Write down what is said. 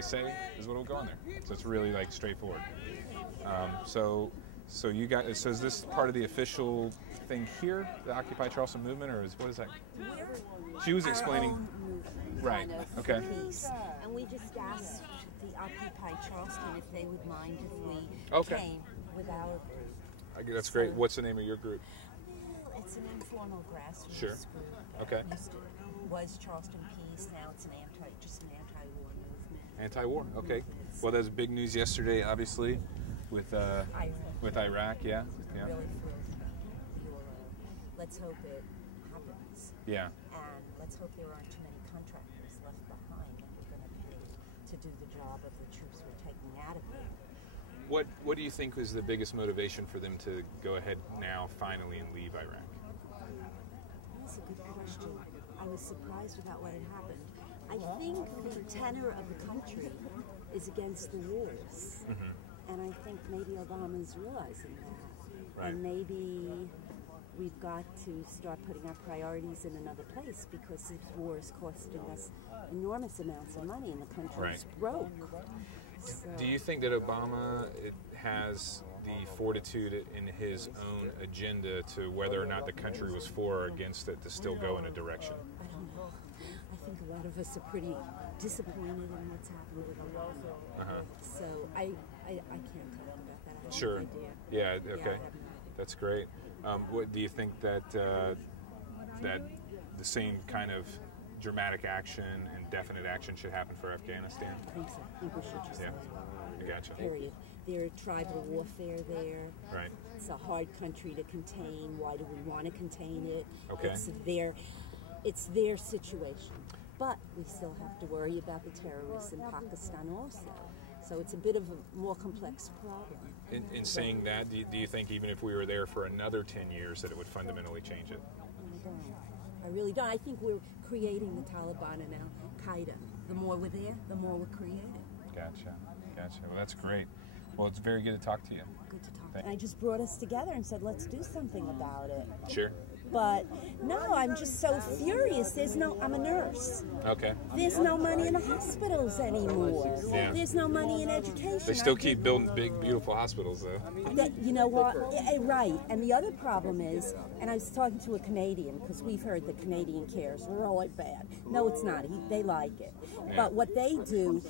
you say is what will go on there. So it's really like straightforward. So you got. So is this part of the official thing here, the Occupy Charleston movement, or what is that? She was explaining. Our own movement, Right. kind of, Okay. Piece. And we just asked the Occupy Charleston if they would mind if we came without. That's great. What's the name of your group? Well, it's an informal grassroots Sure. group. Okay. Was Charleston Peace. Now it's just an anti-war movement. Anti-war. Okay. Well, there's big news yesterday, obviously, with Iraq. Yeah. Yeah. Really thrilled about the euro. Let's hope it happens. Yeah. And let's hope there aren't too many contractors left behind that we're going to pay to do the job of the troops we're taking out of there. What do you think was the biggest motivation for them to go ahead now, finally, and leave Iraq? That's a good question. I was surprised about what had happened. I think the tenor of the country is against the wars. And I think maybe Obama's realizing that. Right. And maybe we've got to start putting our priorities in another place because this war is costing us enormous amounts of money and the country's broke. So, Do you think that Obama has the fortitude in his own agenda to whether or not the country was for or against it to still go in a direction? I don't know. I think a lot of us are pretty disappointed in what's happened with Obama. So I can't talk about that. I have Sure. no idea. Yeah. Yeah, I Okay. have no idea. That's great. What do you think that that the same kind of dramatic action and definite action should happen for Afghanistan? I think so. I think we should just I gotcha. period. There's tribal warfare there. Right. It's a hard country to contain. Why do we want to contain it? Okay. It's their situation. But we still have to worry about the terrorists in Pakistan also. So it's a bit of a more complex problem. In saying that, do you think even if we were there for another 10 years that it would fundamentally change it? I don't. I really don't. I think we're creating the Taliban and Al-Qaeda. The more we're there, the more we're creating. Gotcha. Well, that's great. Well, it's very good to talk to you. Good to talk. And I just brought us together and said, let's do something about it. Sure. But no, I'm just so furious. I'm a nurse. Okay. There's no money in the hospitals anymore. Yeah. There's no money in education. They still keep building big, beautiful hospitals, though. You know what? Right. And the other problem is, and I was talking to a Canadian, because we've heard that Canadian care is really bad. No, it's not. They like it. Yeah. But what they do